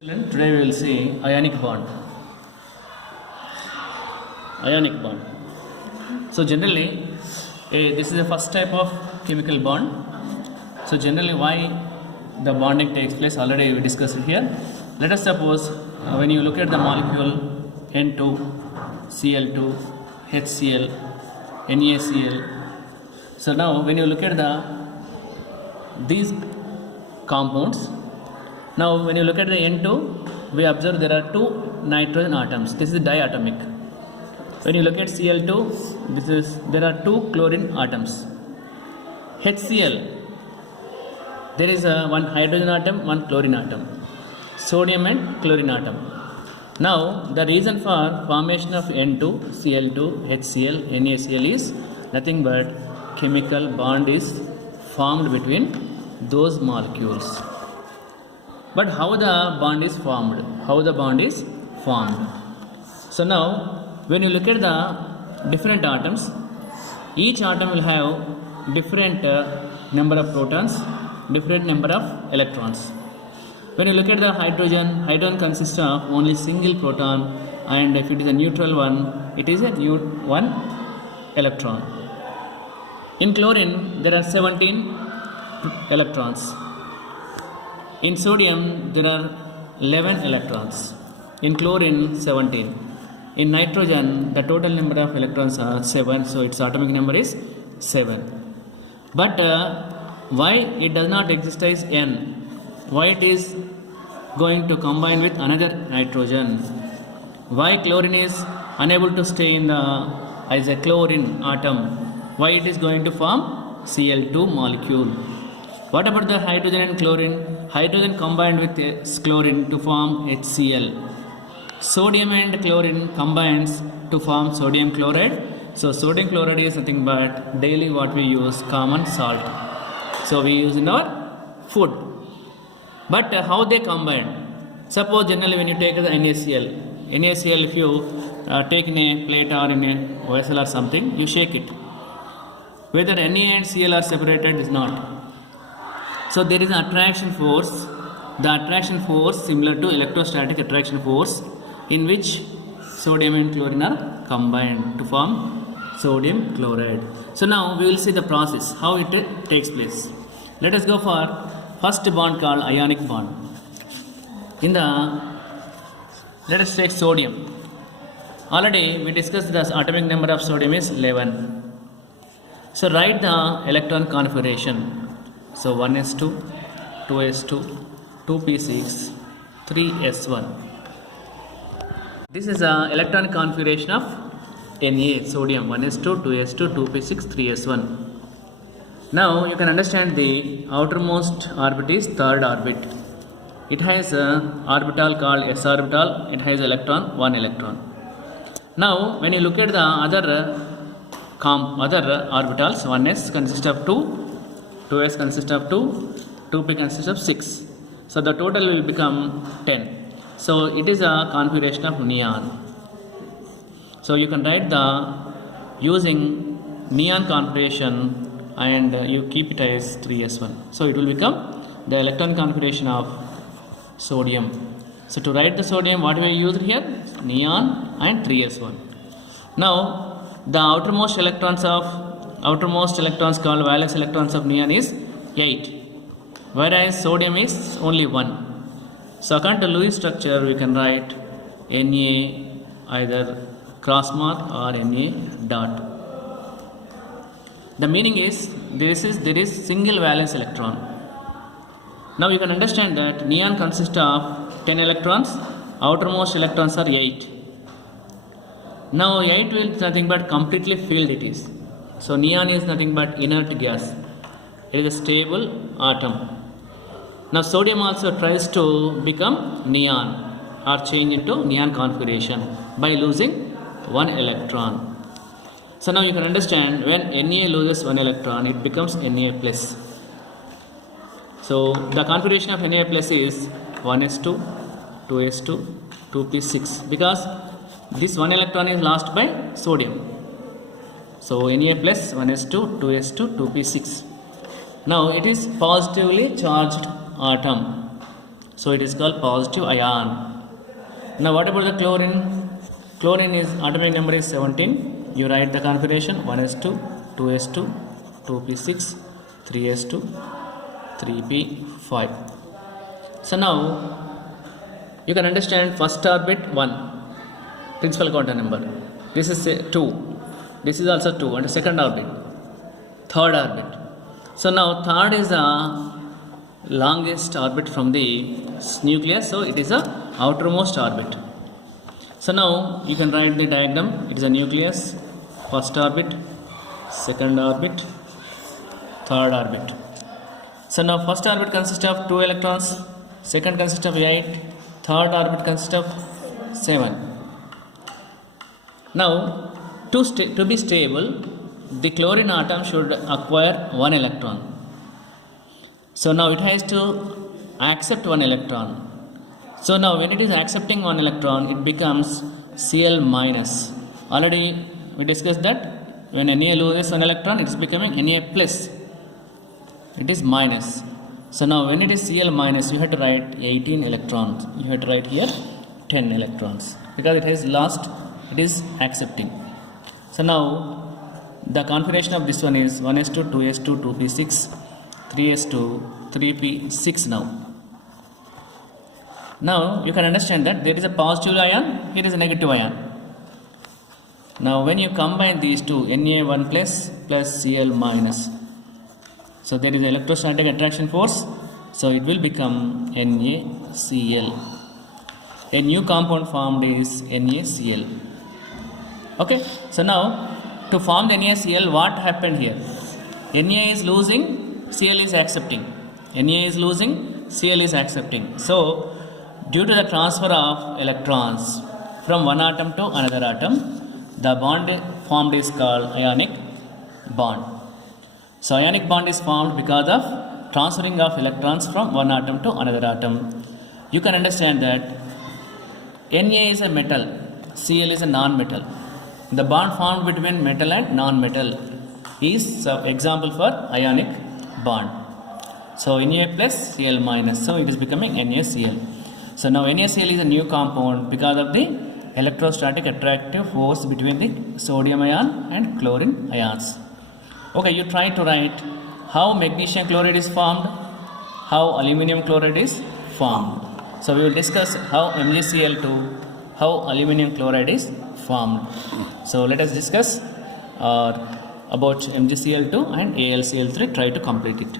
Today we will see ionic bond. Ionic bond. So generally, this is the first type of chemical bond. So generally, why the bonding takes place already we discussed it here. Let us suppose when you look at the molecule N2, Cl2, HCl, NaCl. So now when you look at these compounds. Now, when you look at the N2, we observe there are two nitrogen atoms. This is diatomic. When you look at Cl2, there are two chlorine atoms. HCl, there is one hydrogen atom, one chlorine atom. Sodium and chlorine atom. Now, the reason for formation of N2, Cl2, HCl, NaCl is nothing but chemical bond is formed between those molecules. But how the bond is formed? So now, when you look at the different atoms, each atom will have different number of protons, different number of electrons. When you look at the hydrogen consists of only single proton, and if it is a neutral one, it is a one electron. In chlorine, there are 17 electrons. In sodium, there are 11 electrons. In chlorine, 17. In nitrogen, the total number of electrons are 7, so its atomic number is 7. But why it does not exist as N? Why it is going to combine with another nitrogen? Why chlorine is unable to stay as a chlorine atom? Why it is going to form Cl2 molecule? What about the hydrogen and chlorine? Hydrogen combined with chlorine to form HCl. Sodium and chlorine combines to form sodium chloride. So sodium chloride is nothing but daily what we use, common salt. So we use in our food. But how they combine? Suppose generally when you take the NaCl if you take in a plate or in a vessel or something, you shake it. Whether Na and Cl are separated is not. So there is an attraction force. The attraction force similar to electrostatic attraction force, in which sodium and chlorine are combined to form sodium chloride. So now we will see the process, how it takes place. Let us go for first bond called ionic bond. Let us take sodium. Already we discussed the atomic number of sodium is 11. So write the electron configuration. So 1s2, 2s2, 2p6, 3s1. This is the electronic configuration of Na, sodium, 1s2, 2s2, 2p6, 3s1. Now you can understand the outermost orbit is third orbit. It has an orbital called s orbital. It has one electron. Now when you look at the other orbitals, 1s consists of 2, 2s consists of 2, 2p consists of 6. So the total will become 10. So it is a configuration of neon. So you can write using neon configuration, and you keep it as 3s1. So it will become the electron configuration of sodium. So to write the sodium, what we used here? Neon and 3s1. Now the outermost electrons called valence electrons of neon is 8, whereas sodium is only 1. So according to Lewis structure, we can write Na either cross mark or Na dot. The meaning is there is single valence electron. Now you can understand that neon consists of 10 electrons, outermost electrons are 8. Now 8 will nothing but completely filled it is. So neon is nothing but inert gas. It is a stable atom. Now sodium also tries to become neon or change into neon configuration by losing one electron. So now you can understand when Na loses one electron, it becomes Na plus. So the configuration of Na plus is 1s2, 2s2, 2p6, because this one electron is lost by sodium. So Na plus 1s2, 2s2, 2p6. Now it is positively charged atom. So it is called positive ion. Now what about the chlorine? Chlorine is atomic number is 17. You write the configuration 1s2, 2s2, 2p6, 3s2, 3p5. So now you can understand first orbit 1, principal quantum number. This is 2. This is also 2, and second orbit, third orbit. So now third is the longest orbit from the nucleus, so it is the outermost orbit. So now you can write the diagram. It is a nucleus, first orbit, second orbit, third orbit. So now first orbit consists of 2 electrons, second consists of 8, third orbit consists of 7. Now to be stable, the chlorine atom should acquire 1 electron. So now it has to accept 1 electron. So now when it is accepting 1 electron, it becomes Cl minus. Already we discussed that when Na loses 1 electron, it is becoming Na plus. It is minus. So now when it is Cl minus, you have to write 18 electrons. You have to write here 10 electrons because it has lost, it is accepting. So now the configuration of this one is 1s2, 2s2, 2p6, 3s2, 3p6 now. Now you can understand that there is a positive ion, here is a negative ion. Now when you combine these two, Na1 plus Cl minus, so there is electrostatic attraction force, so it will become NaCl. A new compound formed is NaCl. Okay, so now to form the NaCl, what happened here? Na is losing, Cl is accepting. Na is losing, Cl is accepting. So due to the transfer of electrons from one atom to another atom, the bond formed is called ionic bond. So ionic bond is formed because of transferring of electrons from one atom to another atom. You can understand that Na is a metal, Cl is a non-metal. The bond formed between metal and non-metal is example for ionic bond. So Na plus Cl minus, so it is becoming NaCl. So now NaCl is a new compound because of the electrostatic attractive force between the sodium ion and chlorine ions. Okay, you try to write how magnesium chloride is formed, how aluminum chloride is formed. So we will discuss how MgCl2, how aluminum chloride is formed. So let us discuss about MgCl2 and AlCl3, try to complete it.